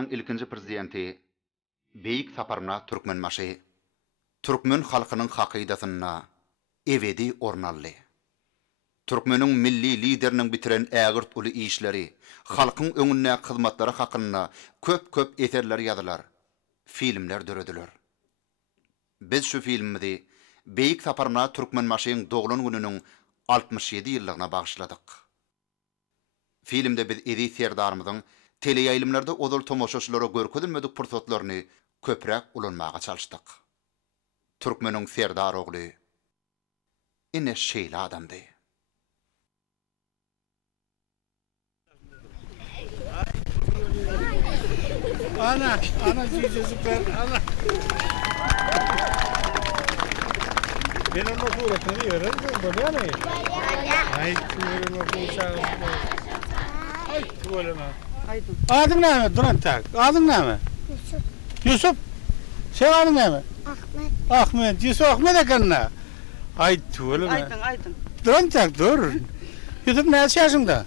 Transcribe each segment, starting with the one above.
Türkmenistanyň ilkinji prezidenti beýik saparına Türkmenmaşy Türkmen halkynyň hakydatyna ebedi ornaldy. Türkmeniň milli lideriniň bitiren ägirt uly işleri, halkyň öňünde hyzmatlary hakynda köp eserler ýazylar, filmler dörediler. Biz şu filmimizi beýik saparına Türkmenmaşyň doglan gününiň 67 ýyllygyna bagyşladyk. Filmde biz edi serdarymyzyň teleýaýlymlarda odol tomoşaçylara görkezilmedik pursatlaryny köprek ulanmaga çalışdyk. Türkmeniň serdar ogly ine şeýle adamdy. Ana cici süper, ana. Ben onu öğretmeni öğrendim, böyle mi? Ay, tuğrunu bulacağım. Ay, tuğrunu. Adın ne mi? Duran tak. Adın ne mi? Yusuf. Yusuf. Sen adın ne mi? Ahmet. Ahmet. Yusuf Ahmet akanna. Ay, tuğrunu. Aydın. Duran tak, dur. Yusuf ne yaşında?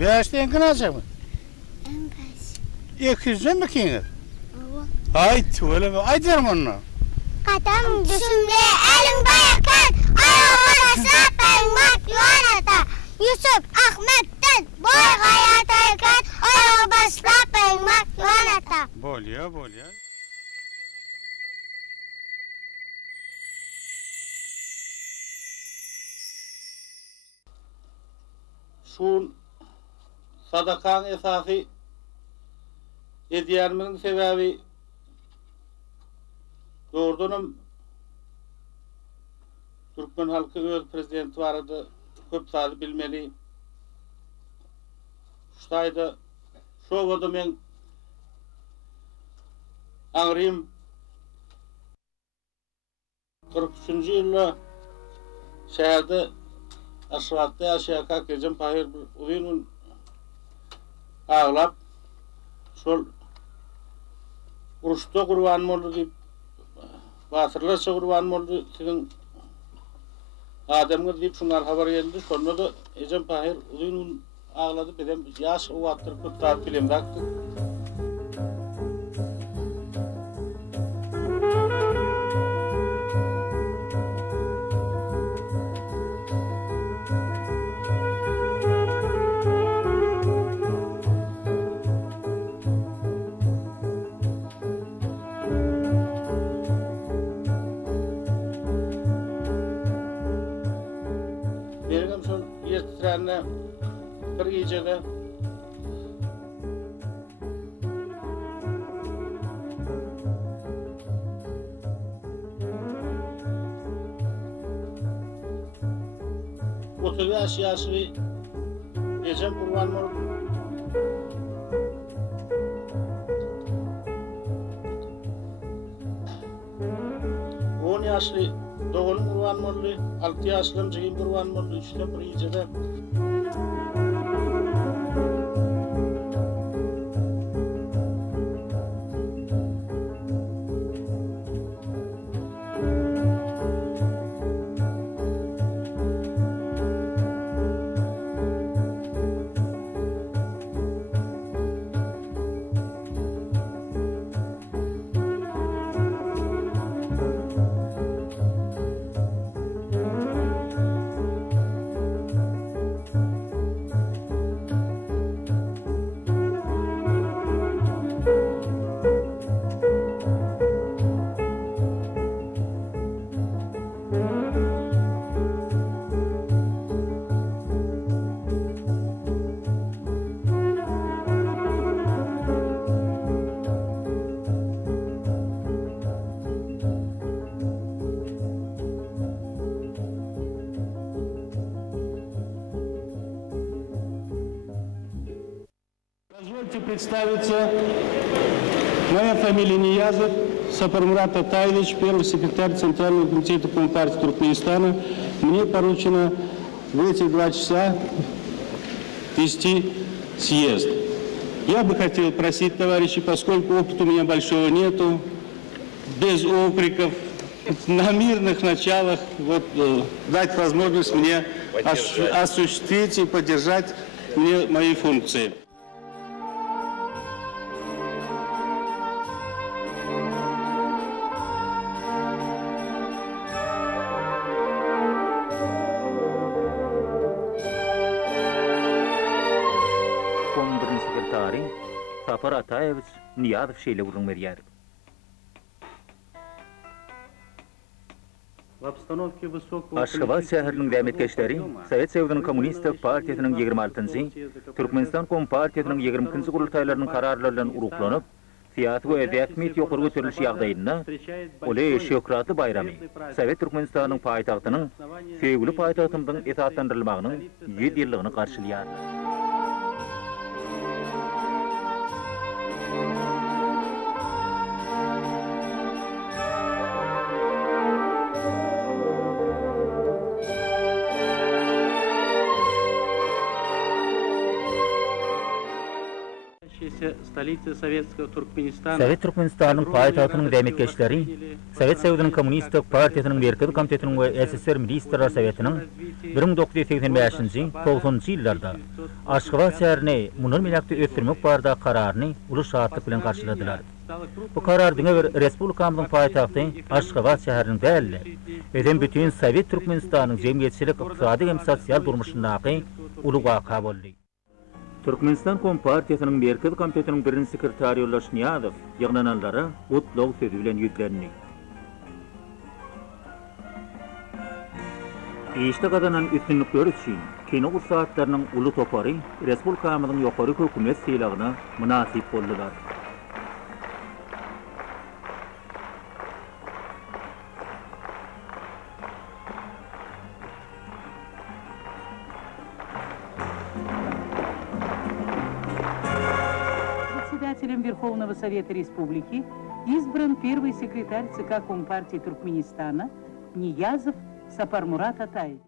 5. 5 yankın alacak mı? 5. 200'den mi kiyinir? Ay, tuğrunu. Ay, derim onu. Kadam düşümde elin bayakan, ayağına sapaymak yuvarata. Yusuf Ahmet'ten boy hayatayken, ayağı baslapaymak yuvarata. Bolya. Şun sadakan esasy edýärmiň sebäbi doğrudanam Türkmen halky öz prezidenti barada köp sady bilmeli. Şuýda şo wada men aňrym 43-nji ýylda şäherde Aşratda ýaşaýaka Kejem Pahir Uýunun aglap şol uruşda gurban boldy diýip batyrlarça gurban boldy siziň adamňyz diýip şundan habar geldi. Şonda da Kejem Pahir Uýunun aglady bilen ýaş owatdyr köp tat bilen bakdy. Bir gecede oturup yaşlı gece kurban mı? On yaşlı doğum kurban mı? 6 yaşlı cigim kurban mı? İşte bir gecede Позвольте представиться. Моя фамилия Ниязов, Сапармурат Атаевич, первый секретарь Центрального комитета Компартии Туркменистана. Мне поручено в эти 2 часа вести съезд. Я бы хотел просить, товарищи, поскольку опыта у меня большого нету, без окриков, на мирных началах, дать возможность мне осуществить и поддержать мне мои функции. Muzaffar Atayevich Niyazov şeýle gurrun berýär. Aşgabat şäheriniň dämetkeşleri Sowet Sowietynyň Kommunistik Partiýasynyň 26-njy, Türkmenistan Kompartiýasynyň 20-nji gurultaýlarynyň kararlary bilen uruklanyp, siyasi we räsmi ýokary göterilişi ýagdaýynda Oley Şökratly bayramy Sowet Türkmenistanyň paýtagtynyň Söýgüli paýtagtymyň esaslandyrylmagynyň 100 ýyllygyny garşylýar. Sowet Türkmenistanyň paýtagtynyň dämetkeşleri Sowet Sowietynyň Kommunistik Partiýasynyň Merkezi Komitetining we SSR Ministrler Sowetiniň 1985-nji 90-njy ýyllarda Aşgabat şäherine munul milakty ötürmek barada kararyny uly şatlyk bilen garşyladylar. Bu karar diňe bir respublikamyzyň paýtagty Aşgabat şäheriniň däl, eden bütün Sowet Türkmenistanyň jemgyýetçilik, ykdysady hem sosial durmuşyndaky uly waka boldy. Türkmenistan Kompartiýasynyň Merkezi Komitetining birinji sekretary Ulaş Niýazow ýygnananlara gutluk sözi bilen ýüklendi. Eýişde gazanan üstünlikler üçin kino gursatlarynyň uly topary respublikamyzyň ýokary hökümet syýlagyna münasip boldular. Верховного Совета Республики избран первый секретарь ЦК Компартии Туркменистана Ниязов Сапармурат Атаевич.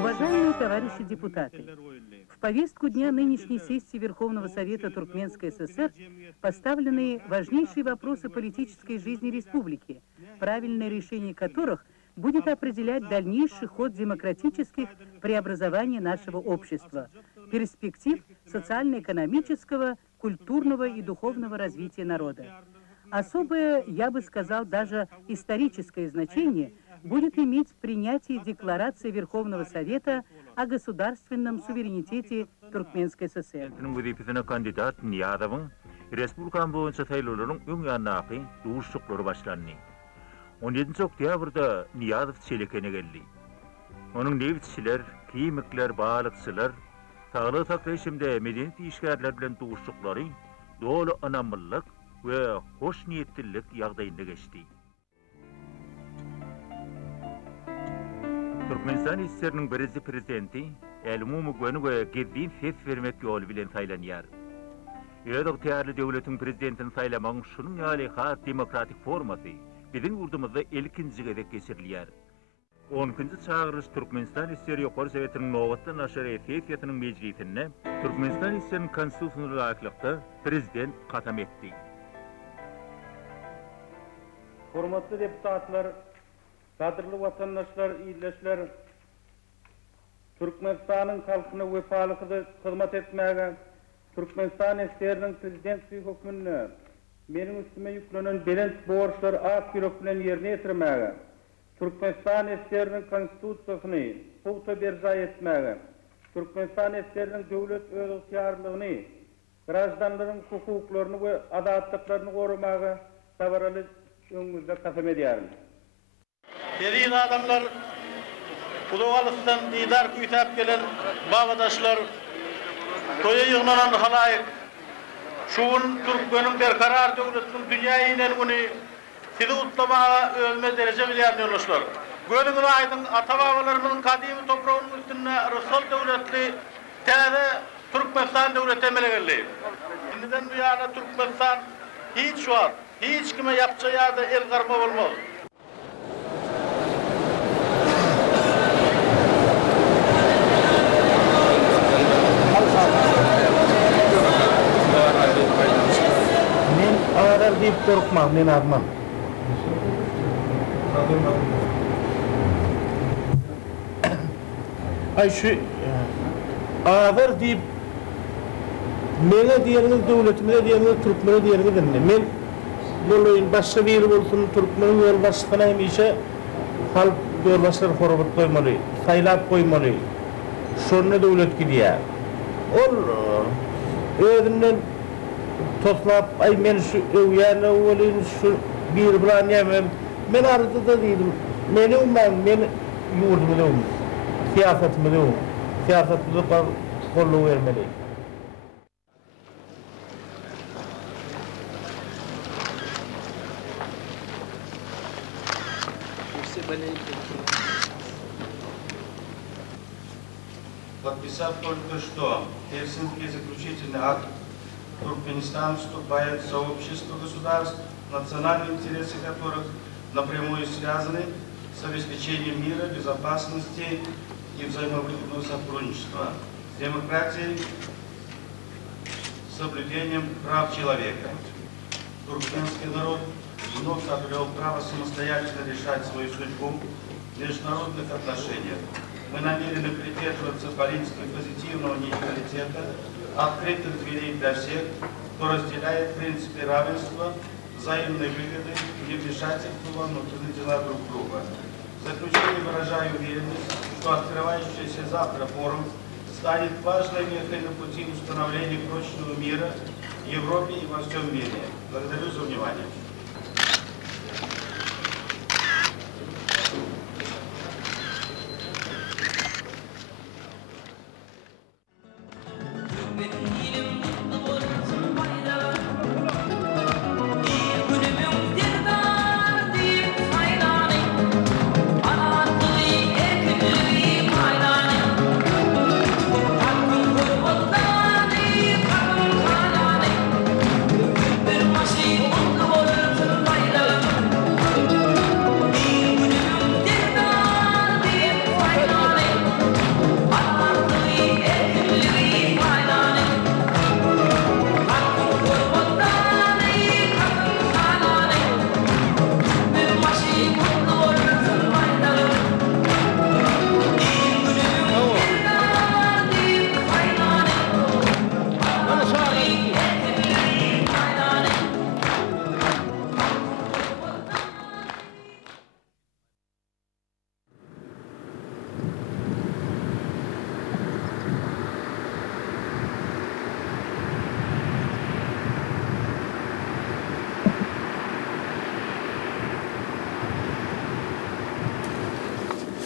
Уважаемые товарищи депутаты, в повестку дня нынешней сессии Верховного Совета Туркменской ССР поставлены важнейшие вопросы политической жизни республики, правильное решение которых будет определять дальнейший ход демократических преобразований нашего общества, перспектив социально-экономического, культурного и духовного развития народа. Особое, я бы сказал, даже историческое значение будет иметь принятие Декларации Верховного Совета о государственном суверенитете Туркменской ССР. Кандидат Niyazow'un Respublikan boýunça saýlawlaryň öň ýannaky duşuklary başlandy. 17 oktýabrda Niýazow çelekene geldi. Onun nevçiler, kimikler, balıkçılar, sağlık saklayışımda medeniyet işgärler bilen duşuklary dolu anamyllyk we hoş niyetlilik ýagdaýynda geçdi. Türkmenistan SSR-niň birinji prezidenti Elmumy Gönüge gezdiň ses vermek ýoly bilen saýlanýar. Ýa-da täärli döwletiň prezidentini saýlamagyň şunun ýaly has demokratik formasy bizim urdumuzda ilkinci gezek geçirilýär. 10-njy çağırış Türkmenistan SSR ýokary Sowetiniň Nowatda naşary sessiýasynyň mejlisinde Türkmenistan SSR-niň konstitusiýasyna laýyklykda prezident kasam etdi. Hormatly deputatlar, kadrly watandaşlar, ýyldaşlar, Türkmenistanyň halkyna wefalykyny hyzmat etmäge, Türkmenistan SSR-niň prezidentlik hökmüne meniň üstüme yüklenen belent borçlar ak ýürek bilen ýerine ýetirmäge, Türkmenistan SSR-niň konstitusiýasyny puwta berja etmäge, Türkmenistan SSR-niň döwlet öz ýarlygyny, graždanlaryň hukuklaryny we adatlyklaryny gorumaga tabaraly öňümizde kasam edýärim. Derin adamlar, Kudogalystan didar küýtäp gelen babadaşlar, toýa ýygnanan halaýyk, şuun Türkmeniň berkarar döwletiniň dünýä ýylan uny sizi utlamaga ölme derece bilýärdi ýoldaşlar. Gönüňiz aýdyň ata-babalarynyň kadymy topragynyň üstüne Rus döwletli täze Türkmenistan döwleti emelegeldi. Indiden bu ýarda Türkmenistan hiç wagt, hiç kime ýapjak ýarda el garma bolmaz. Deyip korkma, men admam. Ay şu ağır deyip mene diýeniň döwletime diýeniň Türkmene diýeniň dinle. Men bu başga biri bolsun Türkmeniň ýol başlygyna hemişe halk yoldaşlar horobut koymalı, saylap koymalı. Şonuna devlet gidiyor. Ol özünden toslap, ay men şu öviyana olin şu bir bilan yemem. Men arada da dedim. Men yurdumu dedim. Siyasetimi dedim. Siyasetimi de kollu vermeli. Подписав только что Хельсинский заключительный акт, Туркменистан вступает в сообщество государств, национальные интересы которых напрямую связаны с обеспечением мира, безопасности и взаимовыгодного сотрудничества, с демократией, с соблюдением прав человека. Туркменский народ вновь обрел право самостоятельно решать свою судьбу в международных отношениях. Мы намерены придерживаться политики позитивного нейтралитета, открытых дверей для всех, кто разделяет принципы равенства, взаимной выгоды и вмешательства во внутренние дела друг друга. В заключение выражаю уверенность, что открывающийся завтра форум станет важной вехой на пути установления прочного мира в Европе и во всем мире. Благодарю за внимание.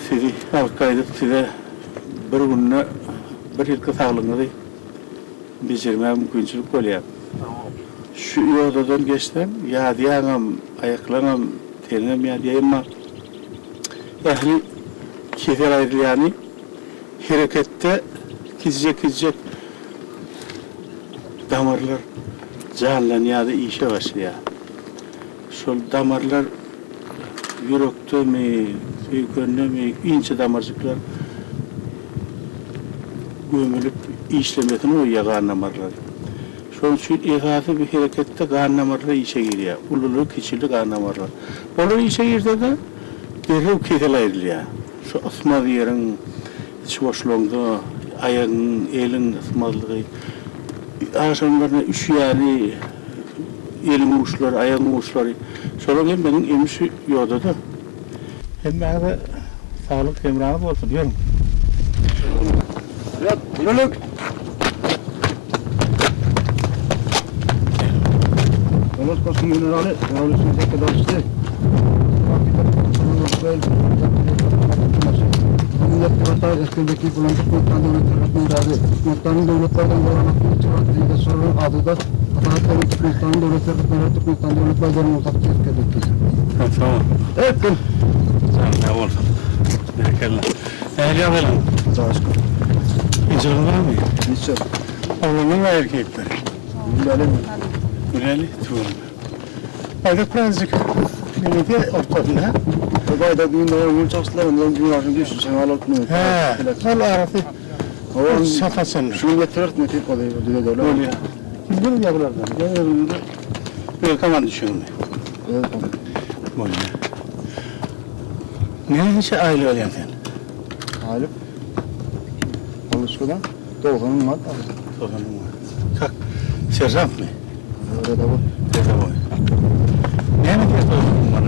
Sizi halkaydı size bir gününe bir yılkı sağlığınızı becermeye mümkünçülük oluyor. Şu yoldan geçtim, yadiyağım, ayaklarım, tenim yadiyağım var. Yani keser ayrılayani harekette kizecek damarlar canlanıyor, işe başlıyor. Şol damarlar yürekte mi, söykönde mi, ince damarcıklar gömülüp işlemesini uyuyor kan damarları. Şunun için ihası bir harekette kan damarları işe giriyor. Ululu, küçülü kan damarları. Olur işe girse de derhal kesel ayrılıyor. Şu ısmaz yerin iç boşluğunda, ayağın, elin ısmazlığı, akşamlarına üşüyeli, elin uçları, ayağın uçları. Sonra hem benim emisi yolda da. Hem bana sağlık emrahı olsun diyorum. Evet, yürülük. Kolos Kostum Generali, Generalisinin tekrar Millet Kuratağı eskildeki bulandık muhtan devletler rütmendadı. Muhtanın devletlerden olan akıllı çıraktığıyla sorunun adı da Atahat devleti muhtanın devletler rütmendadı. Muhtan devlet baydarının uzak eskildeki. Tamam. Evet, gün. Tamam, ne oldu? Bereketle. Ehli alalım. Sağ aşkım. İnşallah var mı? İnşallah. Oğlanın ve erkekleri. Gülelim. Güleli, tuğum. Aydık birazcık. Birlikte ortalarında. Bayda düğünde yol çalıştılarından dünyasını düşün. Sen alıtmıyor. Al arası. O şafasın. Şunu getirir mi? Tek olayı öyle öyle. Öyle. Kim ya buralardan? Geliyorum da. Böyle kaman düşüyorum. Evet. Böyle. Ne işe aile oluyor sen? Aile. Konuşmadan doğanın var. Doğanın var. Kalk. Serjant mı? Öyle de bu. Öyle de bu. Ne mi diyor doğanın var?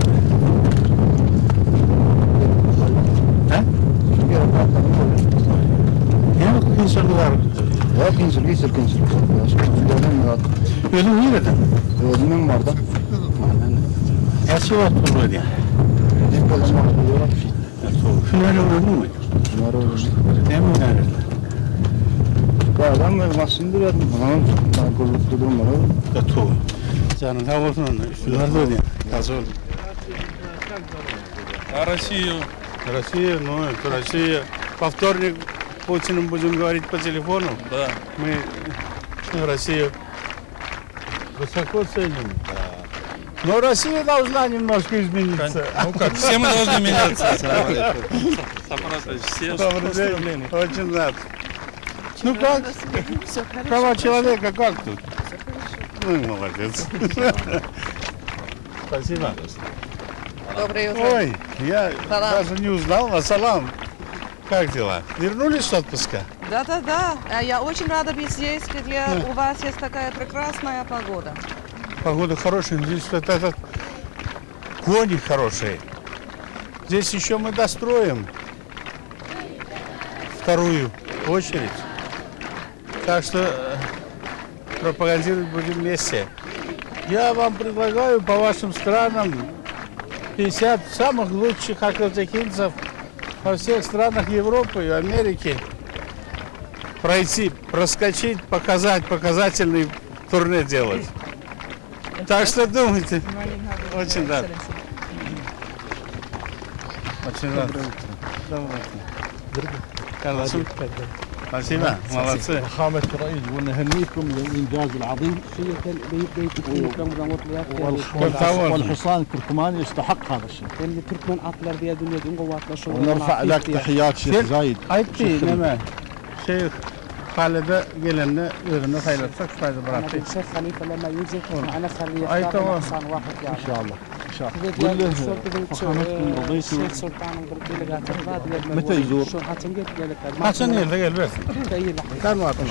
Hem kıyısırlılar. Ya kinsilik. Ölüm nereden? Özümün var da. Nasıl var turlu diye? Şunları öldü mü? Emin nerede? Adam vermezsin verdim. Ben kollukta durmadım. Готовы. Canın hava olsun. Şunlar da ödeyim. Nasıl oldu? А Россию? Россия, ну это Россия. Во вторник Путиным будем говорить по телефону. Да. Мы Россию высоко ценим. Но Россия должна немножко измениться. Ну как, все мы должны меняться. Очень рад. Ну как? Права человека как тут? Ну, молодец. Спасибо. Доброе утро. Ой, я Салам. даже не узнал. Ассалам. Как дела? Вернулись с отпуска? Да. Я очень рада быть здесь, где у вас есть такая прекрасная погода. Погода хорошая. Здесь это кони хорошие. Здесь еще мы достроим вторую очередь. Так что пропагандировать будем вместе. Я вам предлагаю по вашим странам 50 самых лучших акватехинцев во всех странах Европы и Америки пройти, проскочить, показать, показательный турне делать. Так что думайте. Очень рад. Очень рад. Давайте. Спасибо, молодцы. فخامة الرئيس ونهنيكم للإنجاز العظيم. والحصان التركماني يستحق هذا الشيء. ونرفع لك تحيات شيخ زايد. Aytti neme? Şeyh Halide gelenle ürünü hayırlatsak fayda bıraktı. الشيخ خليفة لما يجي معنا خليه أي يختار تمام. حصان واحد يعني. إن شاء الله. إن شاء الله. قول له كله فخامتكم رضيتوا. الشيخ سلطان متى يزور؟ Hasan yerde gel ver. Sen vatın.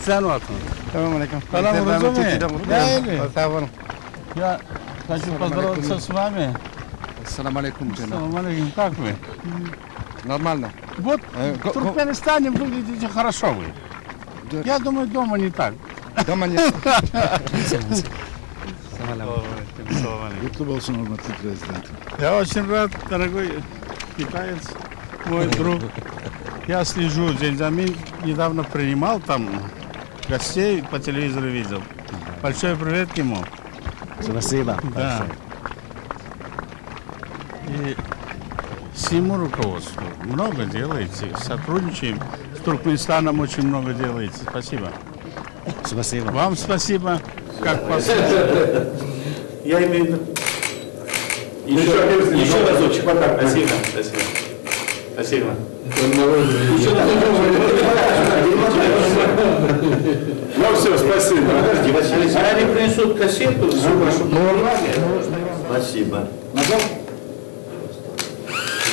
Sen vatın. السلام عليكم. Salam разумею. Да или? Я хочу поздороваться с вами. السلام عليكم جناب. Салам алейкум. Как вы? Нормально. Вот в Туркменистане выглядите хорошо вы. Я думаю, дома не так. Дома нет. Kutlu olsun hürmetli президент. Я очень рад, дорогой китаец, мой друг. Я слежу за ними, недавно принимал там гостей, по телевизору видел. Большой привет ему. Спасибо. Да. И всему руководству много делаете, сотрудничаем. С Туркменистаном очень много делаете. Спасибо. Спасибо. Вам спасибо, как послушали. Я имею в виду... Еще разочек, вот так. Спасибо. Спасибо. Ну все, спасибо. Они принесут кассету, чтобы Спасибо.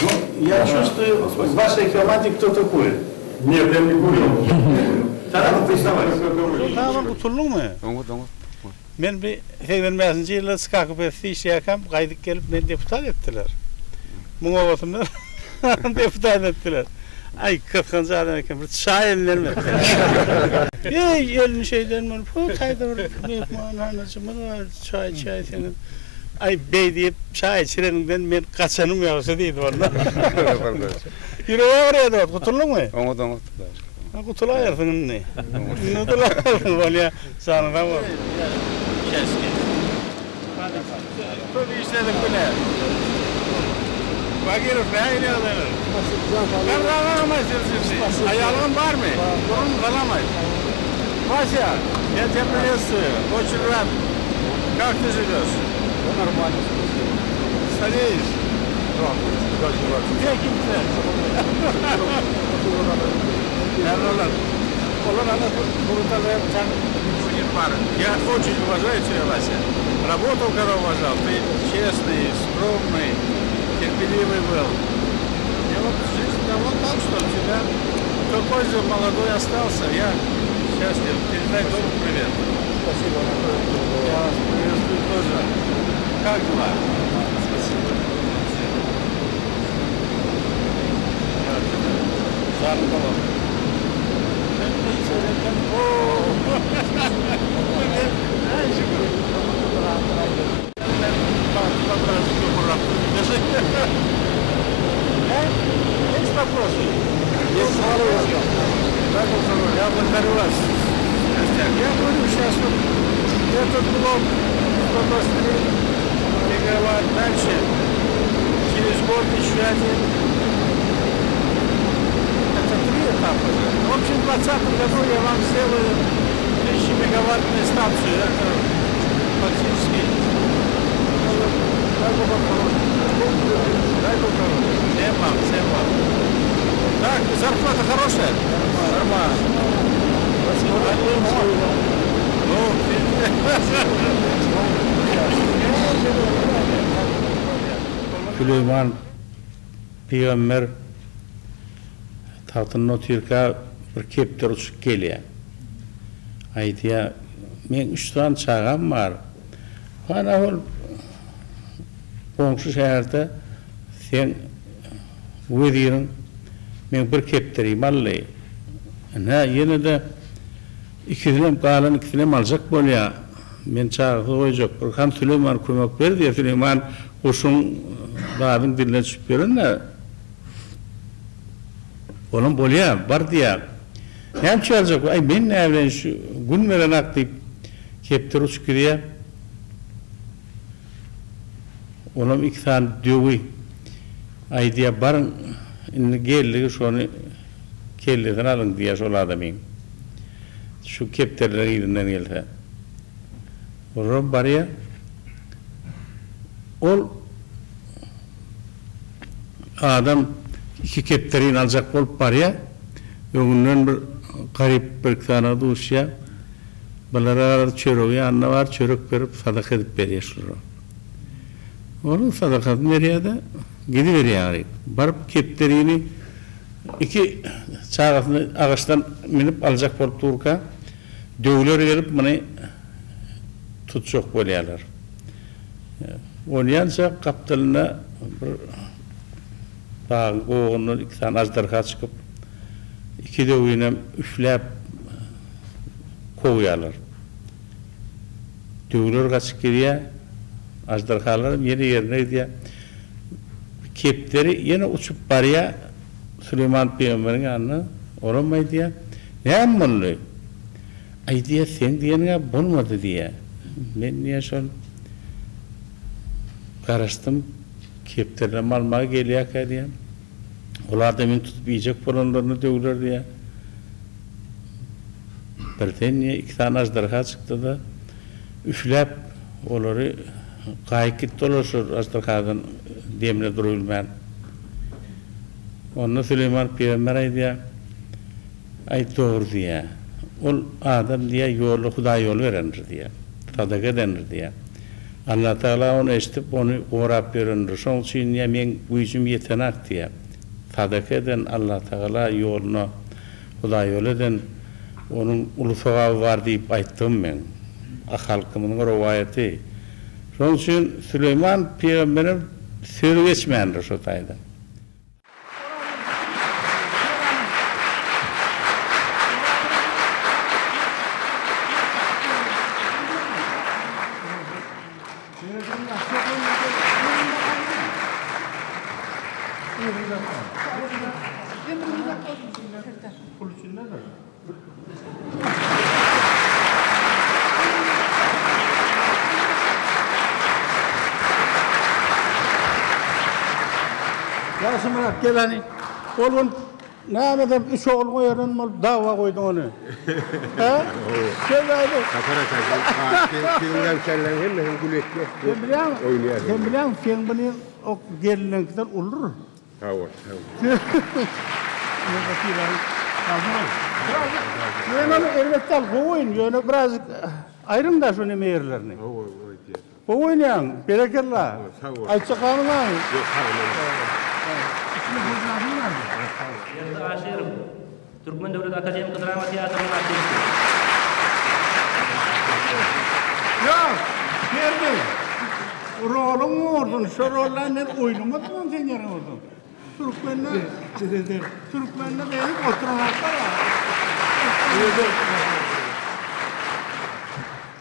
Ну, я чувствую, в вашей команде кто-то курит. Нет, я не курил. Tamam, Tamam, kurtuldun mu? Ben bir 85. yılda çıkıp ettiği yakam kaydık gelip beni deputat ettiler. Buna batımda deputat ettiler. Ay 40. adam yakam, şairler mi? Elini şeyden mi? Kaydı büyük mananacım, çay senin. Ay bey deyip çay içireninden ben kaçanım yoksa değildi ondan. Yüreğe oraya da kurtuldun mu? Onu. Kutulayırsın ne? Ne kutulayırsın böyle sana da var. Keşke. Tabii işledik bu ne? Bakıyoruz ne ayırıyorlar? Ben kalamayız sizi. Ayağın var mı? Durun kalamayız. Вася, я тебя приветствую. Очень рад. Как ты живешь? Нормально. Стареешь? Где kimse? Yararlar. Onlar брутальная Я очень уважаю тебя, Вася. Работал, когда уважал. Ты честный, скромный, терпеливый был. Я вот жизнь давно так, что у тебя такой же молодой остался. Я счастлив. Передай дому привет. Спасибо. Я вас приветствую тоже. Как дела? Спасибо. Есть вопросы? Есть вопросы. Я благодарю вас. Я говорю, сейчас вот этот блок 123 мегаватт, дальше через год еще один. Это 3 этапа. В общем, в 2020 году я вам сделаю 1000-мегаваттную станцию. Это фактически... Всем вам. Так, зарплата хорошая? Нормально. Süleyman Peygamber tahtının oturka bir kepter uçup geliyor. Aydiya, men 3 tane çağam var. Bana ol Boğuşu şehirde sen vedirin men bir kepteriyim Allah'ı. Yine de 2 film kalan 2 film alacak bolya. Men çağı koyacak. Burhan Süleyman koymak verdi ya Süleyman kuşun dağın diline çıkıp verin de onun bolya var diye. Hem çalacak. Ay ben ne evlen şu gün veren aktif kepter uçuk diye. Onun 2 tane dövi aydiya barın geldi şunu kelleden alın diye şol adamın. Şu kepterler elinden geldi. Oran bariya ol adam 2 kepterin alacak olup bariya önünden bir garip bir tane duşya balara çörüğü anne var çörük verip sadaka edip veriyorlar. Onun sadakatını veriyor da gidiveriyor. Barıp kepterini 2 çağatını ağaçtan minip alacak olup dururken dövüler gelip bana tutacak oluyorlar. Oynayanca kaptalına bir dağın koğunun 2 tane azdarha çıkıp 2 dövüyle üfleyip kovuyorlar. Dövüler kaçıp geliyor. Ajdarhalarım yeni yerine diye kepteri yine uçup barıya Süleyman Peygamber'in yanına oramayı diye ne yapmalı? Ay diye sen diyene bulmadı diye. Ben niye şöyle karıştım kepterle almaya geliyor ki diye. Onlar da beni tutup yiyecek olanlarını dövüler diye. Birden niye 2 tane ajdarha çıktı da üflep onları kayık dolaşır Astarka'dan demle durulmayan. Onunla Süleyman Peygamber aydiya ay doğru diye. Ol adam diye yolu Huda yol verendir diye. Sadaka denir diye. Allah Teala onu eşitip onu uğrap verendir. Son için ya men gücüm yetenek diye. Sadaka eden Allah Teala yolunu Huda yol eden onun ulu sevabı var deyip ayttım ben. Halkımın rivayeti. Onun için Süleyman Peygamber'in sözü geçmeyendir şu tayda. Yarısı bırak gel hani. Oğlum ne yapalım 3 oğlum koyarın dava koydun onu. Ha? Gel hadi. Sen biliyor musun? Sen bunu o gelinen kadar olur. Tamam. Ben onu elbette al koyun. Yani biraz ayrım da şu nemeyerlerini. Koyun yani. Berekerler. Ayça kanun var mı? Yok Yerda Aşirov, Türkmen Devlet Akademik Drama Tiyatrosu'nun artisti. Ya, geldi. Rolun ordun, şu rollerle oynamadın sen yarın ordun. Türkmenler benim oturanaklar var.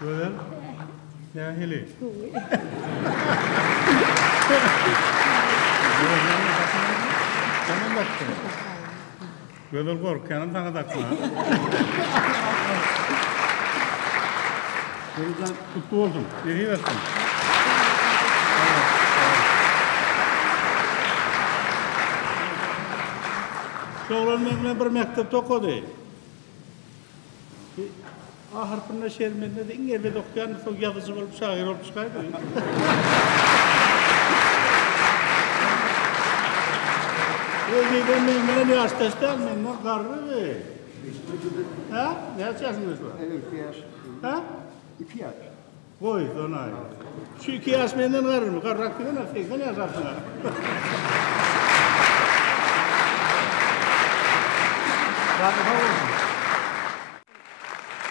Böyle. Ya hele. Tamam baktım. Böyle korkanın tane takma. Buradan kutlu oldum. Nereye versin? Çoğulan memle bir mektepte okudu. Ahırpında şermende de İngilizce okuyan çok yazıcı olup şair olup çıkaydı. Öyleyden memle üniversitesinden memle karrı be. Ha? Ne yapacaksınız bu? Evet, yaş. Ha? 2 yaş. Koy, donay. Şu 2 yaş menden karrı mı? Karrak gibi ne? 80 yazarsın ha.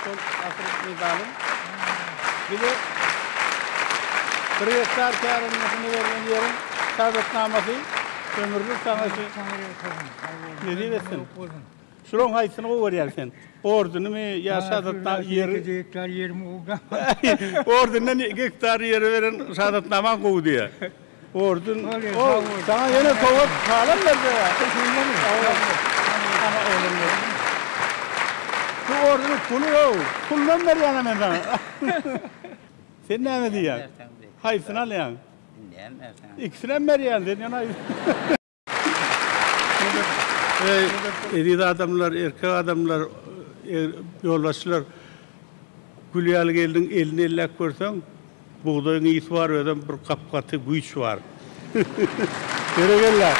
Çok asırlık medalım. Bir de 1 hektar kârımızını verilen yerin sabitnaması, ömürlük sanatı. Ne diyorsun? Şuran haysını o veriyorsun. Ordunu mu yaşadıktan yeri? 2 hektar yerimi oldu. Ordundan 2 hektar yeri veren sabitnaman kovu diye. Ordun, o sana yine soğuk sağlam nerede ya? Ama oğlum şu ordunun pulu yok. Puldan ver yana ben sana. Sen ne mi diyorsun? Haysını al yani. İkisine mi ver yani? Sen yana eridi adamlar, erkek adamlar, yoldaşlar Gülyalı geldin elini ellek görsen buğdayın iyisi var öden bir kapkatı güç var. Yürü gel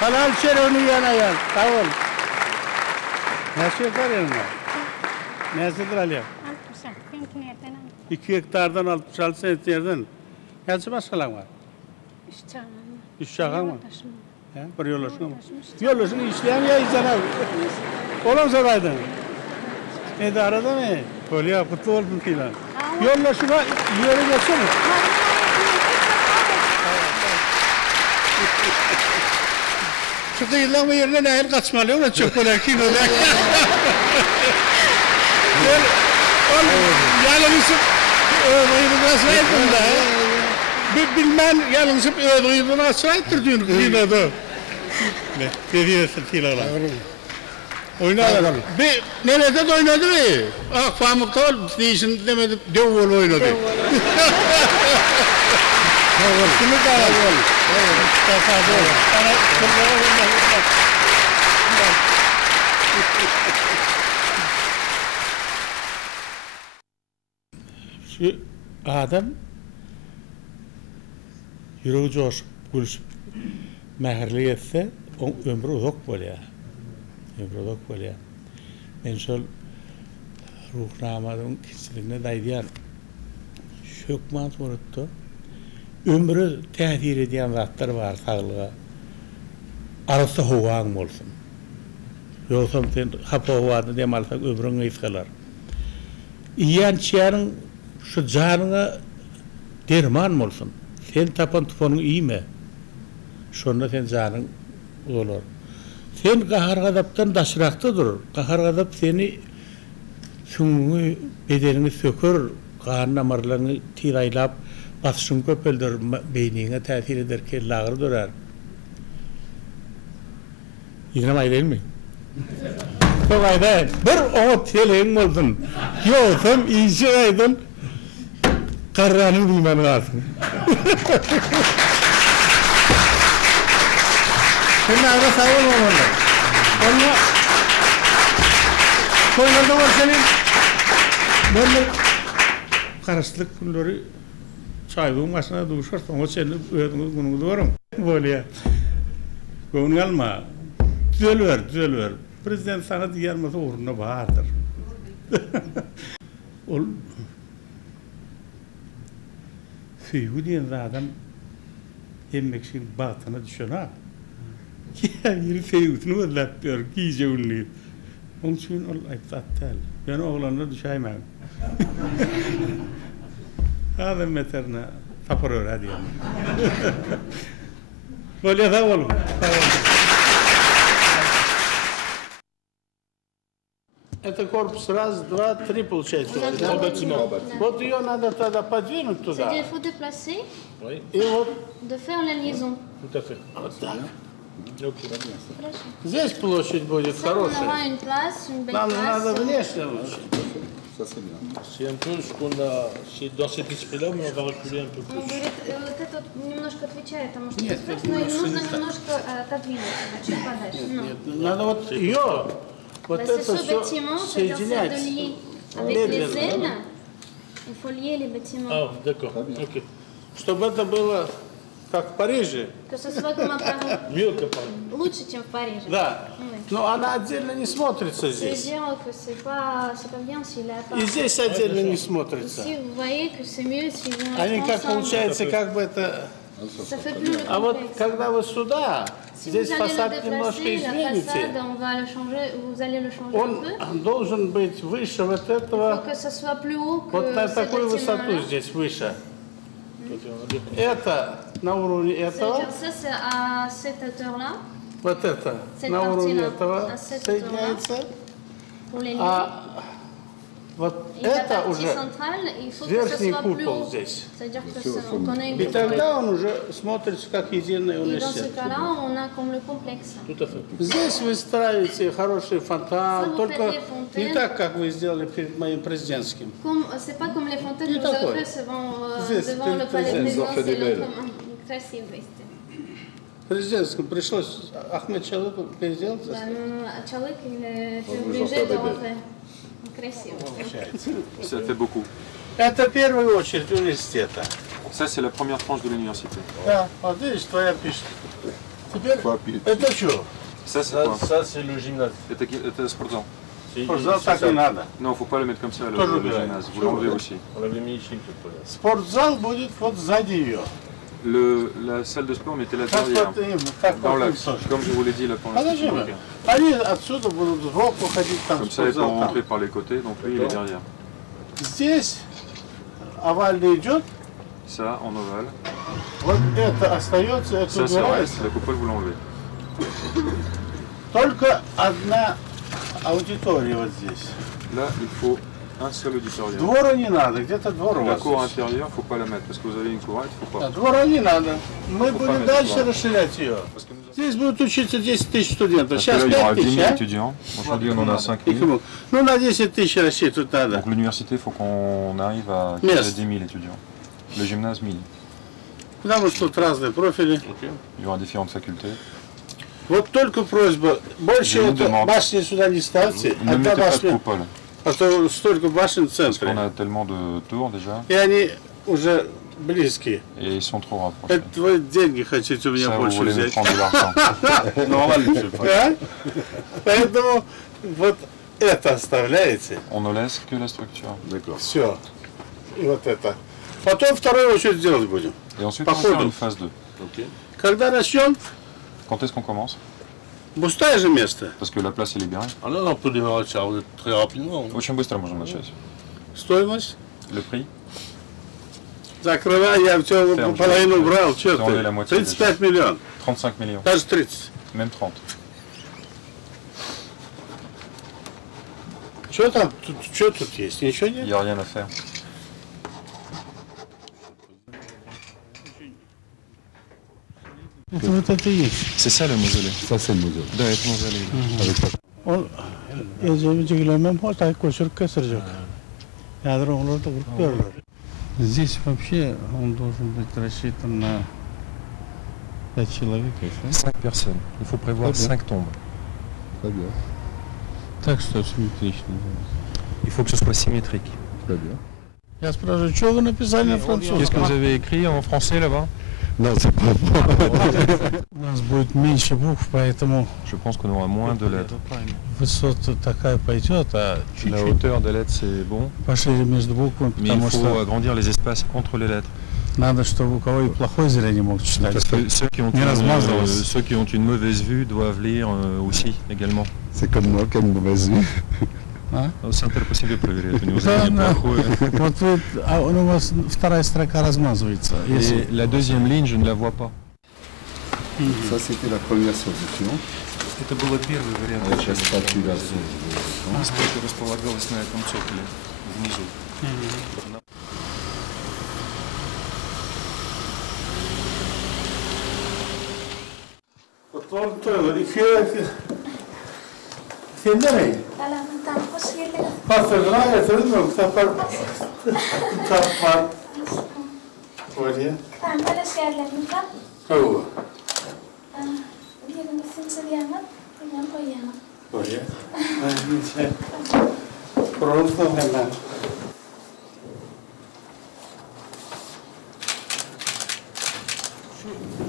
halal şerefini yanayan. Sağ ol. Ne şeyler yanına? Nesidir Ali? 2 hektardan 66 senetlerden. Nasıl masalan var? İş çağın var. Bir yollaşın mı? Yollaşın işleyen ya insan abi. Oğlum soraydın. Ne de arada mı? Öyle ya kutlu oldun filan. Yollaşına yere geçsene. Şu kıyılan yerine nehir kaçmalı ona çok kolay ki böyle. Yalnızıp öğreyi nasıl da. Bilmem yalnızıp öğreyi nasıl ettirdin kıyıladı. Ne diyorsun filan? Oynadı. Bir nerede de oynadı mı? Ah Pamuk'ta değişin demedi Devol oynadı. Kimi daha ol. Şu adam yüreği coşup gülüşüp mehirli etse ömrü uzak böyle. Ömrü böyle. Ben şöyle ruhnamadığım kişiliğine dayıyan şökman soruttu. Ömrü tehdir ediyen zatlar var sağlığa. Arası hovan olsun. Yoksa sen hapa hovanı demalsak ömrün ıyskalar. İyiyen çiyanın şu canına derman olsun. Sen tapan tufanın iyi mi? Şunda sen canın olur. Sen kahar gadaptan daşırakta durur. Kahar gadap seni şunu bedenini sökür, kahar damarlarını tiraylap, basışın köpeldir, beynine tesir eder, kellağır durar. İzinem ay değil mi? Çok ay değil. Bir o teleğin oldun. Yoksam iyisi aydın, karranı bilmen lazım. Sen de ayda sağ olma onunla. Onunla koylarda var senin. Böyle karışlık bunları çayduğun başına duşarsın. O senin öğretiniz bunu duvarım. Böyle ya. Gönül alma. Düzel ver. Prezident sana diyermesi uğruna vardır. Feyhu diyen adam emmek için batına düşen ha. Yeri feyhutunu ödletmiyor, iyice ünlüyüm. Onun için ayıptattel. Ben oğlanına düşeyim. Adam meterine tapırıyor hadi yani. Более доволен. Это корпус раз, два, три получается. Вот ее надо тогда подвинуть туда. C'est-à-dire, il faut déplacer И вот de faire la liaison. вот так. Здесь площадь будет Ça, on aura хорошая. une place, une belle Нам place. надо внешне лучше. C'est un peu ce qu'on a, c'est dans cet esprit-là, mais on va reculer un peu plus. Он говорит, вот это вот немножко отвечает тому, что Нет, ты спрашиваешь, но это нужно не так. немножко отодвинуться, чуть подальше. Ну. Надо вот ее, вот Bah, c'est это ce все bâtiment, c'est-à-dire c'est de lier avec les медленно. ailes. Il faut lier les bâtiments. А, d'accord. Ok. Чтобы это было как в Париже. Que ce soit comme à Paris. Mieux que Paris. Лучше, чем в Париже. Да. Oui. Но она отдельно не смотрится здесь. C'est-à-dire que c'est pas bien s'il est à part. И здесь отдельно не смотрится. Ici, vous voyez que c'est mieux s'ils vont Они être как ensemble. получается, как бы это... Ça fait plus le А вот complexe. когда вы сюда, Si здесь vous allez фасад le немножко déplacer, la façade, измените, on va le changer, vous allez le changer un он peu. должен быть выше вот Il faut этого, que ça soit plus haut que вот на ce такую высоту bâtiment-là. здесь выше. Это на уровне этого, C'est-à-dire ça, c'est à cette hauteur-là, вот это cette на уровне partie-là, этого à cette соединяется, pour les lier. а вот Et la это partie уже centrale, il faut que ça верхний soit plus купол haut. здесь. C'est-à-dire qu'on a une И тогда он уже смотрится как единый Et dans ce университет. cas-là, on a comme le complexe. Tout à fait. Здесь вы ставите хороший фонтан, Вы только faites les fontaines. не так, как вы сделали перед моим президентским. C'est pas comme les fontaines que vous такой. avez fait devant Здесь le palais президент présidentiel. Красивый. Президентским пришлось Ахмед Чалыку переделать. Человек, il était obligé de refaire. Красиво. Ça fait beaucoup. Это в первую очередь университета. Ça, c'est la première tranche de l'université. Да, вот видишь, твоя пишет. Теперь, это что? Ça, c'est quoi? Ça, c'est le gymnase. Это спортзал. Спортзал так не надо. Non, faut pas le mettre comme ça, Тоже le убирай. gymnase. Vous l'enlevez aussi. On l'avait mis ici, tout le temps. Спортзал будет вот сзади ее. La salle de sport, mettez-la derrière. Dans l'axe, comme je vous l'ai dit là pour Подожди, l'instant. они отсюда будут сбоку ходить там Comme ça, ils спортзал peuvent там. rentrer par les côtés, donc lui, il est derrière. Здесь овальный идет, Ça, en ovale. вот это остается, это Ça, c'est убирается. reste. La coupole, vous l'enlevez. Только одна аудитория вот здесь. Là, il faut un seul auditorium. Двора не надо, где-то двор у La вас cour здесь. intérieure, faut pas la mettre parce que vous avez une courette, faut pas. А двора не надо. Мы Faut pas будем mettre дальше двор. расширять ее. Parce que nous avons- Здесь будут учиться 10 тысяч студентов. Parce que Сейчас là, il y aura 5 10 тысяч, 000 а? étudiants. Aujourd'hui, on en a 5 И 000. кому? Ну, на 10 тысяч рассчитывать надо. Donc l'université, il faut qu'on arrive à Мест. 10 000 étudiants. Le gymnase, 1000. Потому что тут разные профили. Il y aura différentes facultés. Вот только просьба, больше Je vous это demande. башни сюда не ставьте. Ne Одна mettez pas de башня, coupole. а то столько башен в Parce qu'on центре. a tellement de tours déjà И они уже близкие. et ils sont trop rapprochés. Это вы деньги хотите у меня Ça, vous больше voulez me взять. prendre de l'argent. Normal, А? Поэтому вот это оставляете. On ne laisse que la structure. D'accord. Все. И вот это. Потом вторую очередь делать будем. Et ensuite, По on va faire ходу. une phase 2. Когда начнем, Quand est-ce qu'on commence? пустое же место. Parce que la place est libérée. Ah non, on peut démarrer ça très rapidement. Очень быстро можем начать. Стоимость? Le prix? Закрывай, я все Ferme. половину убрал. Что Enlevez ты? la moitié 35 миллионов. 35 millions. Даже 30. Même 30. Что там? Что тут есть? Ничего Il нет? n'y a rien à faire. Это вот это и есть. C'est ça le mausolée. Ça, c'est le mausolée. Да, это mausolée. Он язычеглемем вот так кусок кесаржок. Ядро Здесь вообще он должен быть рассчитан на 5 человек. 5 personnes. Il faut prévoir Très bien. 5 tombes. Très bien. Так что симметрично. Il faut que ce soit symétrique. Très bien. Я спрашиваю, что вы написали на французском? Qu'est-ce que vous avez écrit en français là-bas? Non, c'est pas У нас будет меньше букв, поэтому Je pense qu'on aura moins de lettres. высота такая пойдет, а La чуть-чуть hauteur des lettres, c'est bon. пошире между буквами, Mais il потому faut что agrandir les espaces entre les lettres. надо, чтобы у кого и плохое зрение мог читать. Parce que ceux qui ont une mauvaise vue doivent lire aussi également. C'est comme moi qui ai une mauvaise vue. Центр по себе проверяет, у него Да, зрение да. плохое. Вот вы, а у вас вторая строка размазывается. Et Если la deuxième ligne, je ne la vois pas. Ça, c'était la première solution. Это было первый вариант. Стойка располагалась на этом цоколе внизу.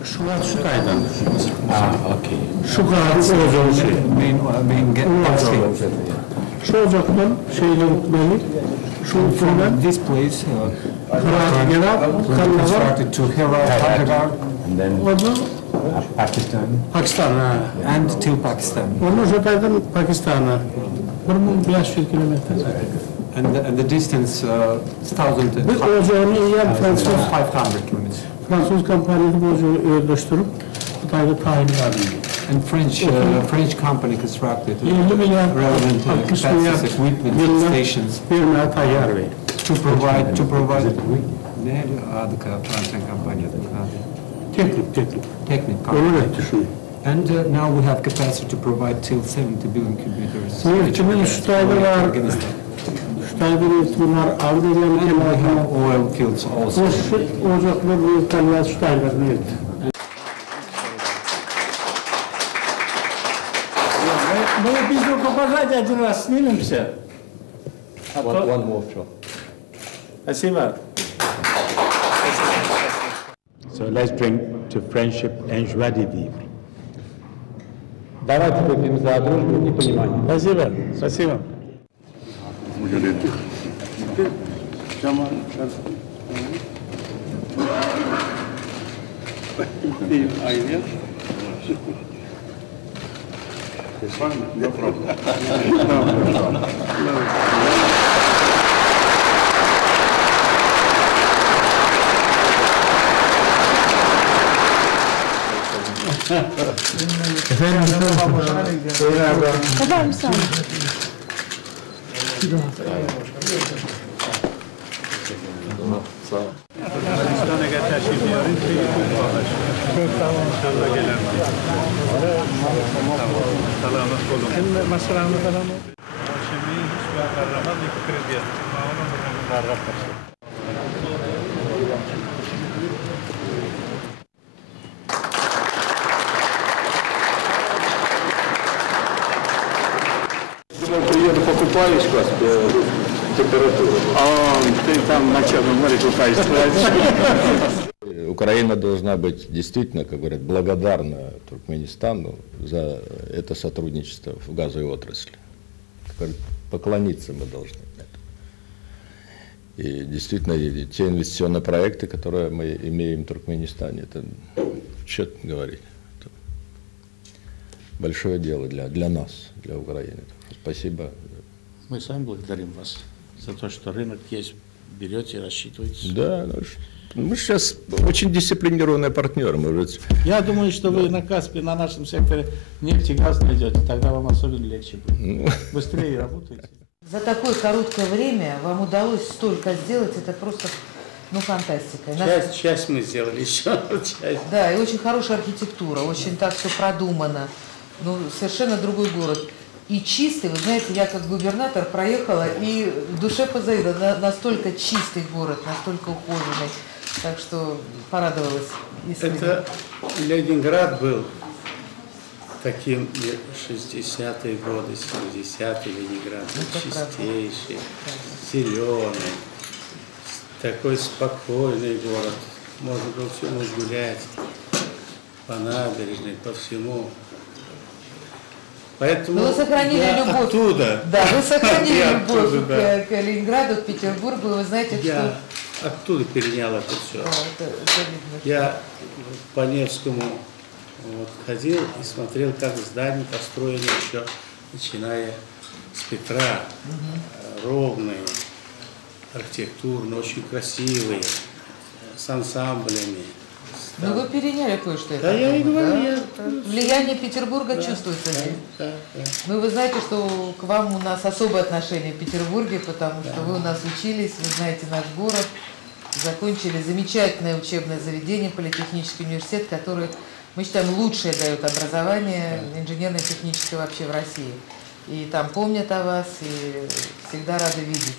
Şubat şu kaydan. Okey. Şu kadar olacak şey. Şu ocaktan şeyler beni. Şu fırından. This place. Constructed to Herat, and then Pakistan, and till Pakistan. Onu Japonya'dan Pakistan'a. 1500 kilometre. And the distance 1,000. Biz ocağını yiyen Fransız 500 kilometers. Fransız kampanyası bu ocağı yerleştirip Kıtay'da tayin edildi. And French company constructed relevant capacities, equipment, stations to provide. Ne adı Fransız kampanyası? Teknik company. And now we have capacity to provide till 70 billion cubic meters. We have oil fields also. One more shot. Спасибо. So let's drink to friendship and joie de vivre. Давайте выпьем за дружбу и понимание. Спасибо. Спасибо. Kadar mı sağ olun? Sağ ol. Приеду, покупаешь температуру, а ты там на Черном море купаешься. Украина должна быть действительно, как говорят, благодарна Туркменистану за это сотрудничество в газовой отрасли. Поклониться мы должны. И действительно, те инвестиционные проекты, которые мы имеем в Туркменистане, это что говорить. Это большое дело для нас, для Украины. Спасибо. Мы сами благодарим вас за то, что рынок есть, берете, рассчитываете. Да, мы сейчас очень дисциплинированные партнеры. Я думаю, что вы на Каспии, на нашем секторе нефть и газ найдете, тогда вам особенно легче будет. Быстрее работаете. За такое короткое время вам удалось столько сделать, это просто, фантастика. Часть мы сделали еще. Часть. Да, и очень хорошая архитектура, очень так все продумано. Совершенно другой город. И чистый, вы знаете, я как губернатор проехала и в душе позавидовала. Настолько чистый город, настолько ухоженный. Так что порадовалась. Это Ленинград был таким 60-е годы, 70-е Ленинград. Чистейший, зеленый, такой спокойный город. Можно было всему гулять по набережной, по всему. Поэтому вы сохранили любовь. Оттуда. Да, вы сохранили любовь к Ленинграду, к Петербургу. Вы знаете, что... оттуда перенял это все. Я по Невскому ходил и смотрел, как здания построены еще, начиная с Петра. Ровные, архитектурно, очень красивые, с ансамблями, с Ну вы переняли кое-что. Да я и говорю. Влияние Петербурга чувствуется здесь. Ну вы знаете, что к вам у нас особое отношение в Петербурге, потому что вы у нас учились, вы знаете наш город, закончили замечательное учебное заведение, политехнический университет, который, мы считаем, лучшее дает образование инженерно-техническое вообще в России. И там помнят о вас и всегда рады видеть.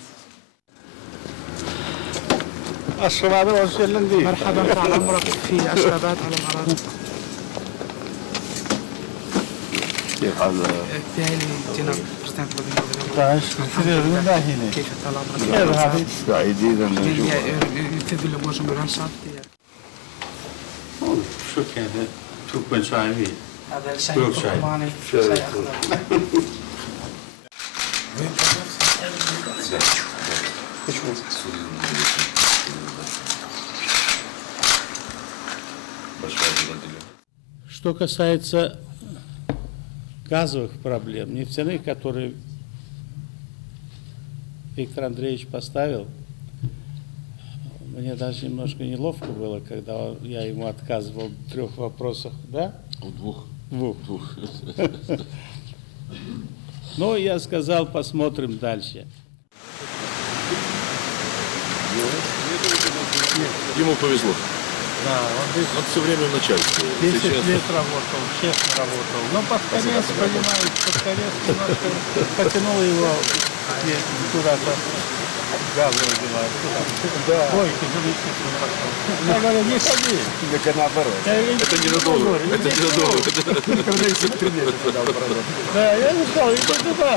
مرحبا طال عمرك في أشربات على الأراضي. كيف حال؟ جينا برزنت كيف طال عمرك؟ سعيدين أن نشوفك. يتبع لبوش مرانشات. شو كان تركمن شايفي؟ هذا الشاي التركماني. Что касается газовых проблем, нефтяных, которые Виктор Андреевич поставил, мне даже немножко неловко было, когда я ему отказывал в 3 вопросах, да? В 2. Ну, я сказал, посмотрим дальше. Ему повезло. Да, он все время в начальстве. 10 лет работал, честно работал. Но под конец, понимаете, под конец немножко потянуло его куда-то газовые дела. Да. Бойки, замечательно пошел. Я говорю, не ходи. Так наоборот. Это ненадолго. Это ненадолго. Да, я не сказал, иди туда.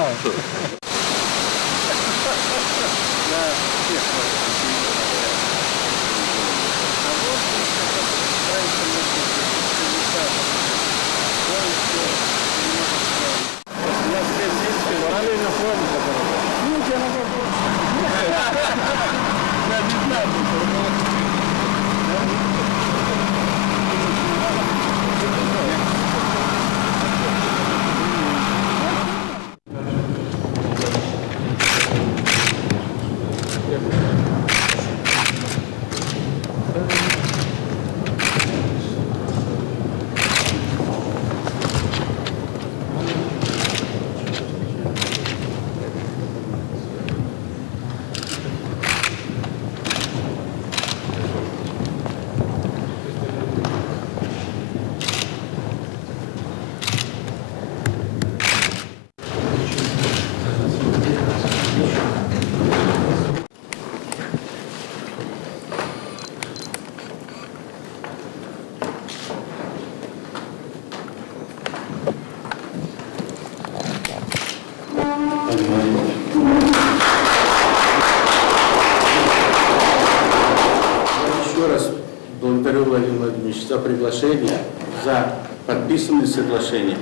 Благодарю Владимира Владимировича за приглашение, за подписанные соглашения.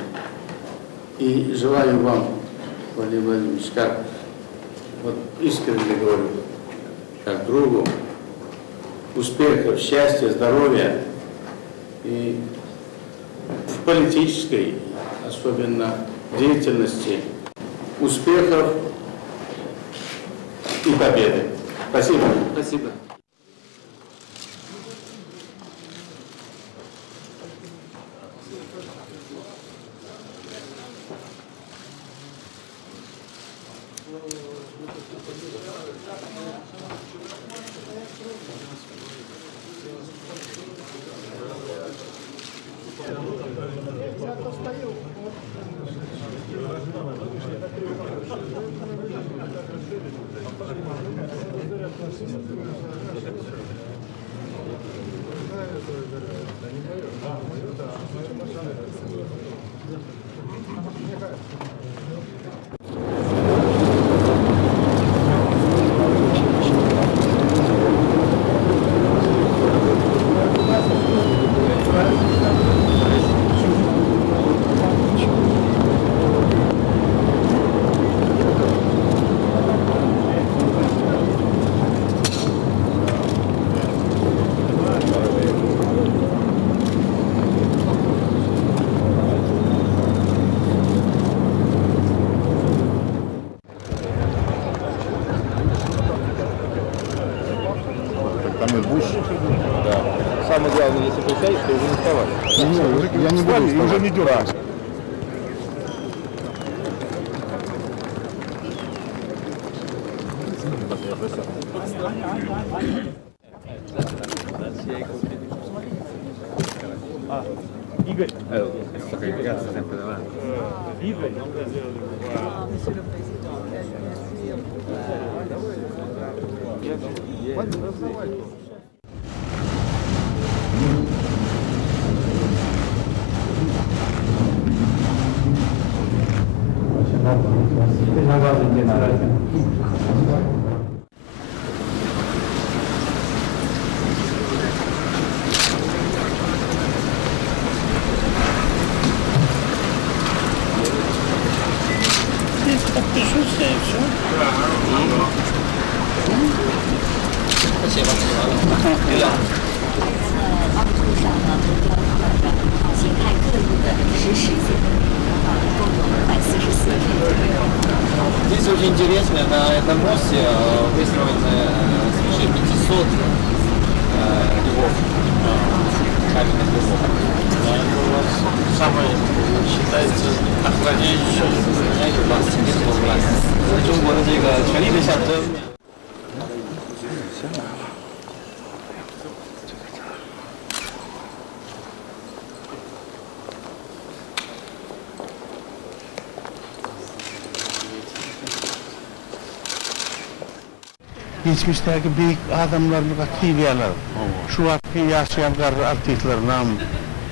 И желаю вам, Владимир Владимирович, как вот искренне говорю, как другу, успехов, счастья, здоровья и в политической, особенно деятельности, успехов и победы. Спасибо. Спасибо. Там и гусь. Да. самое главное, если присядешь, то уже не вставай. Я не буду, уже не дюра. Игорь. Игорь. Подпишусь и все. Спасибо. 形态各路的实时节目，共有244篇。Здесь очень интересно на этом мосте выстроены свыше 500 львов, каменных львов. Это у вас самое, считается, охраняющее власть, место власти. 在中国的这个权力的象征。 Geçmişteki büyük adamlarını katliyalar. Şu vakti yaşayan artistlerden,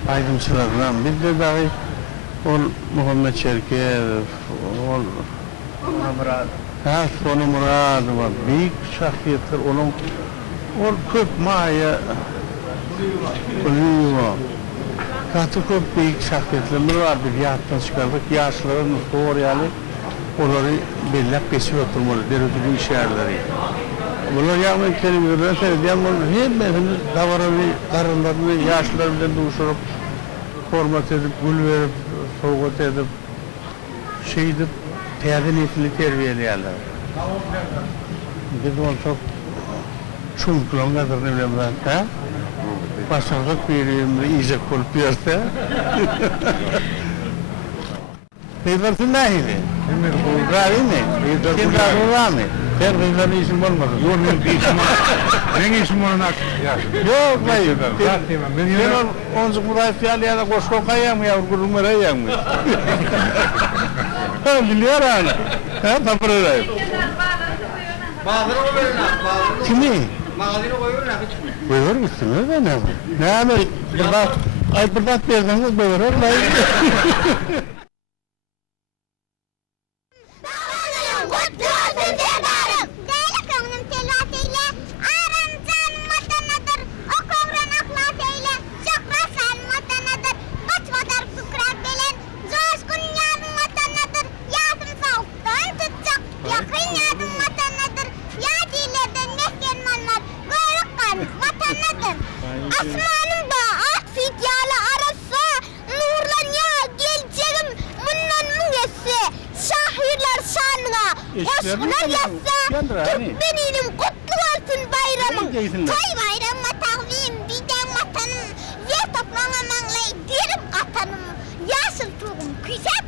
aydınçılardan, bir de dahi ol Muhammed Çerkev, ol Sonu Muradova, büyük şahsiyetler onun köp maya oluyor. Katı köp büyük şahsiyetler var bir hayattan çıkardık. Yaşlıların oraya onları bellek besiyor oturmalı, derötülü iş yerleri. Bunlar yapmak kelimiyorlar, seyrediyen bunlar hepsini davarını, karınlarını, yaşlılarını duruşurup, format edip, gül verip, soğuk edip, şey edip, teyze niyetini terbiyeliyorlar. Biz onu çok çumkulun kadarını bileyim ben, ha? Başarılık vereyim, iyice kulüp yerse. Kıyılarsın nahili. Ravi mi? Kim ravi mi? Ben kıyıların isim olmadı. Yok benim isim benim isim olmak. Yok hayır. Ben oncu buraya fiyalıyada koşko kayam ya, urgurun merayam mı? Biliyor hani. Ha, tapırırayım. Kimi? Buyur musun? Ne amel? Ay bırdat verdiniz buyurur. Osmanlar yazsa, Türkmeninim kutlu olsun bayramın. Toy bayramma takvim, biden vatanım, yer toprağına manlay, derim katanım. Yaşıl tuğum, güzel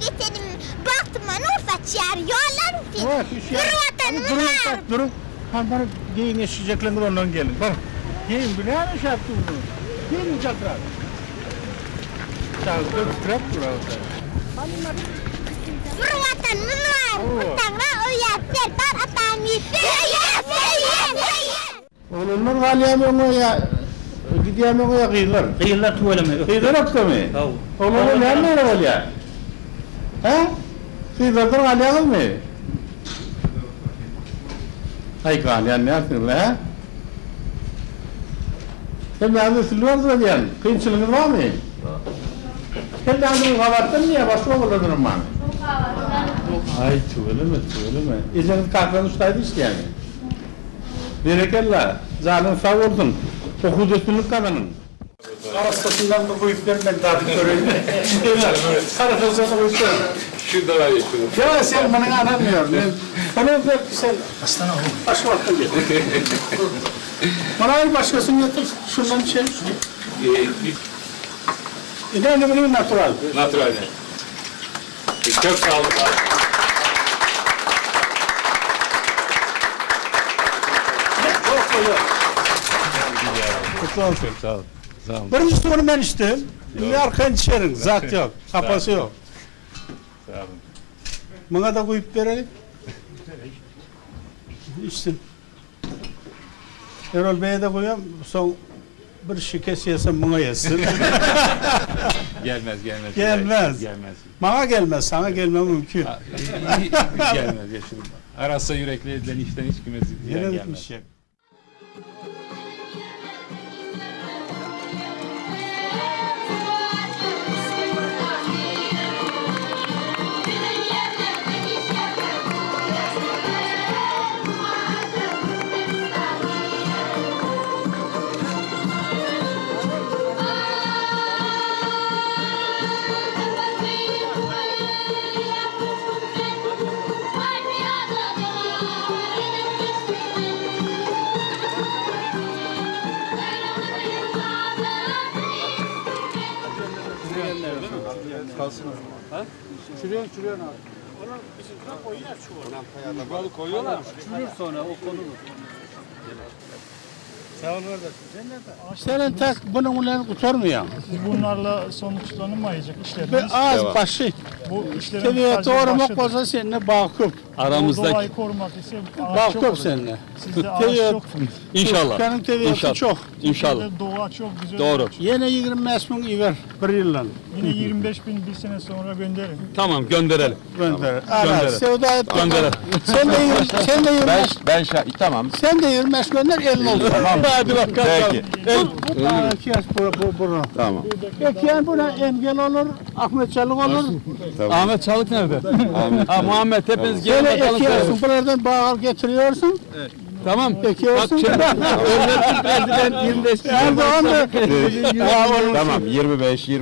geçenim, baktıma nur saçar, yollarım seni. Bir vatanımız var. Durun, bana giyin yaşayacaklarını ondan gelin. Bak, giyin, bu ne yapmış yaptın bunu? Giyin uçaklar. Çaldı, trap burada. Bir vatanımız var, mutlaka o yapsın, ben atan yesin. Oğlumlar valiyemiyor ya, gidiyemiyor ya kıyılar. Kıyılar tuvalemi. Kıyılar yoksa mı? Oğlumlar ne anlayla valiya? Ha? Kıyılardan valiyanız mı? Hay valiyan ne yaptın ha? Sen yazı silvarız valiyan, kıyınçılığınız var mı? Sen yazını kabarttın mı ya, başka oğullarının var mı? Ay tüveli mi? İziniz kahven ustaydı işte yani. Berekella, zalim sağ olsun, okudu üstünlük kazanın. Arastasından da bu iplerden dağıtıp göreyim. Sarı sözlerine koyuyorum. Şundan ayı şunu. Ya sen bana anlamıyorsun. Bana belki sen... Aslanım. Başka vakti gel. Bana başkasını getir. Şundan şey. Ne bileyim natural. Natural. Çok sağ olun. Kutlu olsun. Sağ olun. Birinci soru ben içtim. Şimdi arkan içerin. Zat yok. Kapası yok. Sağ olun. Bana da koyup verelim. İçtim. Erol Bey'e de koyuyorum. Son bir şikes yesem bana yesin. Gelmez. Gelmez. Bana gelmez. Sana gelmem mümkün. Gelmez. Arasa yürekli edilen işten hiç kime gelmez. Kalsın o. Ha? Çürüyorsun abi. Onu bizimkiler koyuyor çuvala. Balık koyuyorlar. Çürür sonra o konulur. Sağ ol kardeşim. Sen nerede? Senin tek bununla kurtarmıyor. Bunlarla sonuçlanmayacak işlerimiz. Az başı. Bu işlerin tabii doğramak olsa seninle bakıp. Aramızdaki. Doğayı korumak ise bakıp seninle. Sizde ağaç çok. İnşallah. Senin tabiatı çok. İnşallah. Doğa çok güzel. Doğru. Yine 25 bin iver bir yıldan. Yine 25 bin bir sene sonra gönderin. Tamam gönderelim. Gönderelim. Sevda et. Gönderelim. Sen de 25. Ben tamam. Sen de 25 gönder 50 oldu. Hadi bakalım. Peki. Tamam. Ekiyen buna engel olur, Ahmet Çalık olur. Tamam. Ahmet Çalık nerede? Muhammed hepiniz gelin bakalım. Ekiyorsun, buradan bağır getiriyorsun. Evet. Tamam. Ekiyorsun. Prezident 25. Erdoğan da. Tamam 25, 100.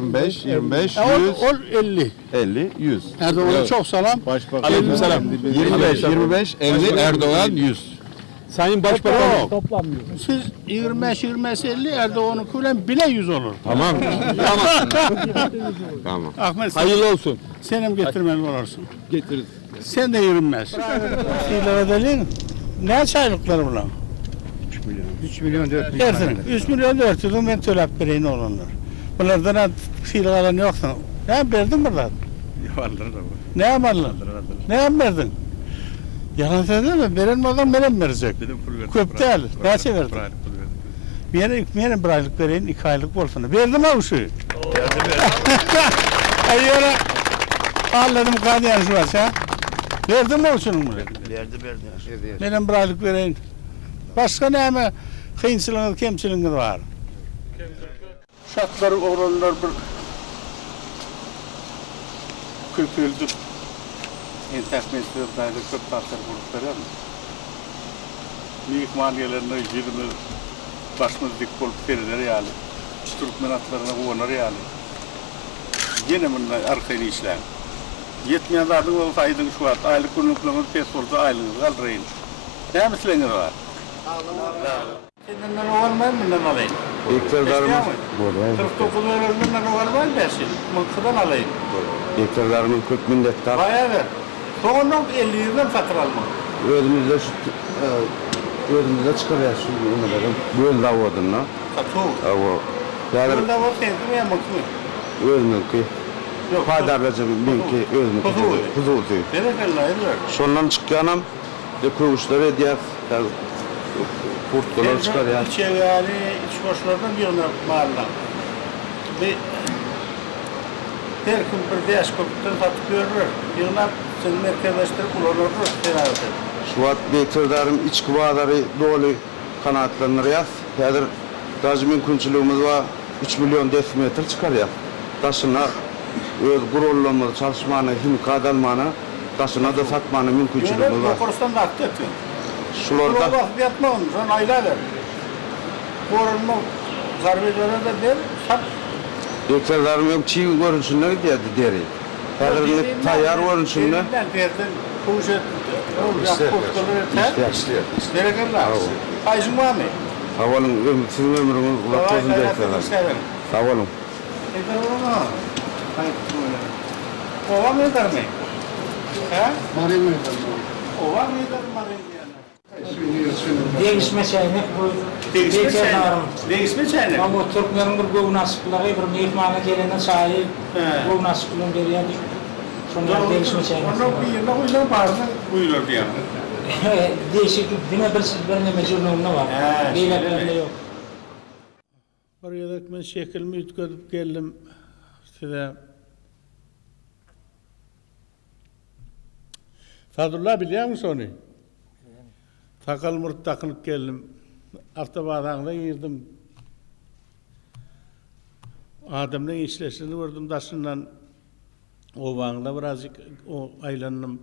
Ol 50. 50, 100. Erdoğan'a çok selam. Aleykümselam. 25, 50 Erdoğan 100. Sayın Başbakan toplamıyor. Siz 25, 50 Erdoğan'ın kulen bile 100 olur. Tamam. Tamam. Ahmet hayırlı olsun. Senin getirmeli olursun. Getiririz. Sen de 25. Şeylere delin. Ne çaylıkları bunlar? 3 milyon 4 milyon. 3 milyon 400 ben tölep vereyim olanlar. Bunlardan fiil alan yoksa. Ne verdin buradan? Ne yaparlar? Ne verdin? Yalan söyleme, veren adam veren verecek. Köp değil, kaça verdin? Benim bir aylık vereyim, 2 aylık olsun. Verdim ha uşu. Ayyara, anladım kadar şu var ha. Verdim mi uşunun bunu? Verdi. Benim bir aylık vereyim. Başka ne mi? Kıyınçılığınız, kemçiliğiniz var. Şartları, oranlar bir köpüldü. Entermesyonlarda çok tahsil grupları mı? Büyük maliyelerine 20 başımız dik olup verirler yani. Türkmen atlarına koyarlar yani. Yine bunlar arkayını işler. Yetmeyenlerden o faydın şu var. Aylık günlükleriniz pes oldu, aylığınızı kaldırayın. Ne misleğiniz var? Senden olmayın bundan alayım. İktidarımız burada. 49 öğrenimden olmayın dersin. Mınkıdan alayım. İktidarımın 40 minnettar. Bayağı ver. Sonundan 50 yıldan satır alma. Özümüzde çıkarıyor şu ünlülerim. Böyle davodunla. Katı. Böyle davod sensin ya mutlu. Özümünki. Paydarlacım minki özümünki. Huzutu. Sondan çıkkanım. Kuruluşları hediye. Kurtlar çıkarıyor. İçeri iç koşulardan birine mahallen. Ve her gün bir yaş kopuktan satıp görülür. Birine senin merkezleştirip kullanılır. Şu an bektirdarım iç kıvaları dolu kanatlanır yaz. Yadır gazı mümkünçülüğümüz var. 3 milyon decimetre çıkar ya. Taşına öz gururluğumuz çalışmanı, himkat almanı, taşına da satmanı mümkünçülüğümüz var. Yokurstan da aktı ettin. Şularda... Şularda vakit yapmağın, sonra aylarlar. Korunma, zarbelere de ver, sat. Bektirdarım yok, çiğ görünsünler diye deri. Häzirlik taýýar boluşynda Derden kuşet olacak kurtulur işler. Derekerler. Ayşın var mı? Sağ olun, sizin ömrünüz uzak olsun diýerler. Sağ olun. Eder olma. Ova mı eder mi? He? Mari mi eder? Ova mı eder mari mi? Değişme çaynak bu. Değişme çaynak. Ama Türklerin bir göğün asıklığı, bir mehmana gelene sahip göğün asıklığını veriyor. Sonra değişme çaynak. Onu bir yerine uylar bağırsa buyurur diye. Değişiklik değil mi? Birine mecburluğunda var. Beylerlerinde yok. Oraya da ben şekilimi ütküdüp geldim size. Fadullah biliyor musun onu? Takal murt takılıp geldim. Avtobağdan girdim. Adamın işleşini vurdum daşından. O bağında birazcık o aylandım.